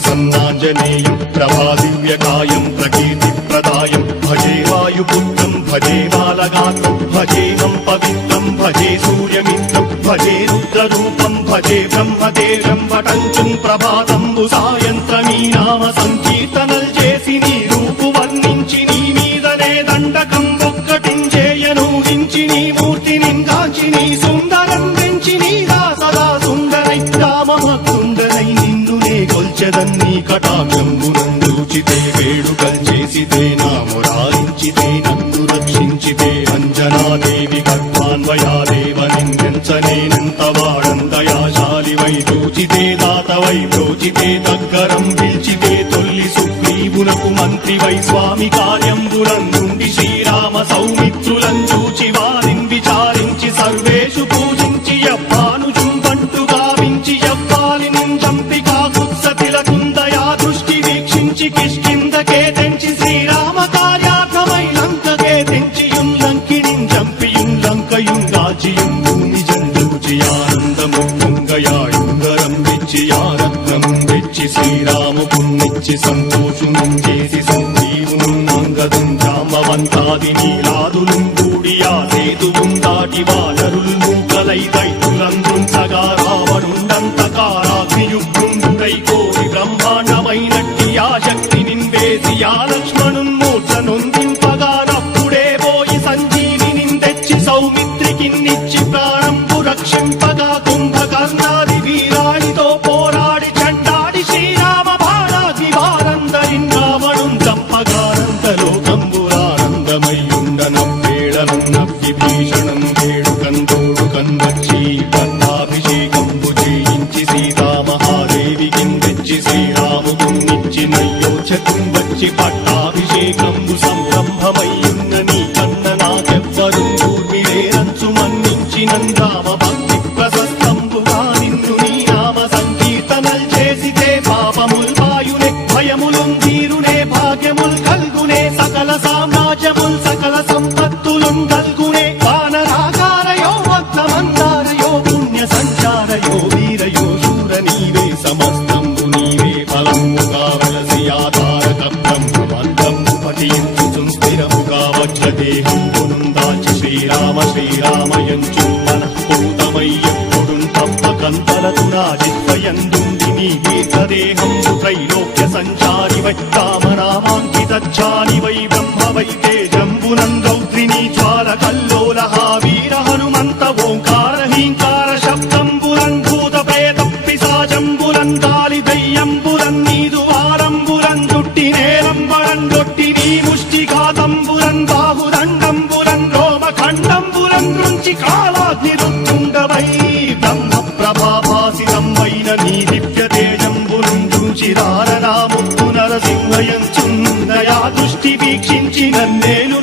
ప్రసన్నాంజనేయం ప్రభాదివ్యకాయం ప్రకీర్తిప్రదాయం భజే వాయుపుత్రం భజే బాలగాత్రం భజేహం పవిత్రం భజే సూర్యమిత్రం భజే రుద్రరూపం భజే బ్రహ్మదేవం పటంచుం ప్రభాతంబు సాయంత్రమీ నామ సంకీర్తనల్ చేసి నీ రూపు వర్ణించి నీ మీదనే దండకం ఒక్కటించేయనూహించి నీ మూర్తిని గాంచి నీ సుందరం పెంచి నీదా సదా సుందరై రామభక్తుండరై నిన్నునే కొల్చెదన్నీ కటాక్షంబునందూచితే వేడుకల్ చేసితే నామురారించితే నన్ను రక్షించితే అంజనాదేవి గర్భాన్వయాదేవ నిందించనేనంత వాడంతయాశాలి వై చూచితే దాతవై ప్రోచితే దగ్గరం పిలిచితే తొల్లి సుగ్రీవునకు మంత్రి వై స్వామి కార్యంబులందుండి శ్రీరామ సౌమిత్రులను చూచి వారిని విచారించి సర్వేషు పూజించి యవ్వానుజుం బంటు గావించి యవ్వాలిని చంపి కాకుత్సతిలకుందయా దృష్టి వీక్షించి కిష్కిందకే తెంచి శ్రీరామ కార్యార్థమై లంకకే తెంచియుం లంకిణిం చంపియుం లంకయుం దాచియుం భూమి జందూచి ఆనందము పొంగయాయుంగరం వెచ్చి ఆరత్నం వెచ్చి శ్రీరాముకున్నిచ్చి సంతోషునం చేసి సంజీవును అంగదం జాంబవంతాది నీలాదులు కూడియా సేతువుం దాటి వానరులు మూకలై దైతులందుంచగా రావణుండంతకారాగ్నియుగ్రుండుడై కోరి బ్రహ్మాండమైనట్టి ఆ శక్తి నింవేసి ఆ లక్ష్మణున్ మూర్ఛ నొందింపగా నప్పుడే పోయి సంజీవిని తెచ్చి సౌమిత్రికిన్నిచ్చి ప్రాణంబు రక్షింపగా కుంభకర్ణాది వీరాడితో పోరాడి చండాడి శ్రీరామ బాణాది వారందరిన్ రావణున్ చంపగానంతలోకంబురానందమయ్యుండనవ్వేళనవ్వి భీషణం వేడుకందోడుకన్ వచ్చి పట్టాభిషేకంబు చేయించి సీతామహాదేవికిన్ తెచ్చి శ్రీరాముకున్నిచ్చి నయ్యోచకుం వచ్చి పట్టాభిషేకంబు సంరంభమయ్యున్న నీ కన్న నాకెవ్వరు కూర్మిలేరంచు మన్నించి నందామ భక్తి ప్రశస్తంబుగా నిన్ను నీ నామ సంకీర్తనల్ చేసితే పాపముల్ వాయునే భయములుం తీరునే భాగ్యముల్ కల్గునే సకల సామ్రాజ్యముల్ సకల సంపత్తులుం కల్గునే వానరాకారయో భక్తమందారయో పుణ్య సంచారయో వీరయో శూర నీవే సమస్తంబు నీవే ఫలముగా వలసి ఆధారక బ్రహ్మమంత్రము పఠించు స్థిరముగా వజ్రదేహంబును దాచి శ్రీరామ శ్రీరామయంచు మనఃపూతమయ్యప్పుడున్ తప్పకంతలతు రాజిత్వయందుండి నీ దీర్ఘదేహంబు త్రైలోక్య సంచారి వై రామనామాంకితచ్చాని వై బ్రహ్మ వై తేజంబునం రౌద్రిణీ జ్వాల కల్లోల వీర హనుమంత ఓంకార హీంకార శబ్దంబురం భూత ప్రేత పిశాచంబురం కాలి దయ్యంబురం నీదు వారంబురం దుట్టి నేరంబరం దొట్టి నీ ముష్టిఘాతంబురం బాహుదండంబురం రోమఖండంబురం నుంచి కాలాగ్ని రుత్తుండవై బ్రహ్మ ప్రభాభాసితం వైన నీ దివ్య తేజంబురం చూచిరారనాముత్తు నరసింహయంచుందయా దృష్టి వీక్షించి నన్నేలు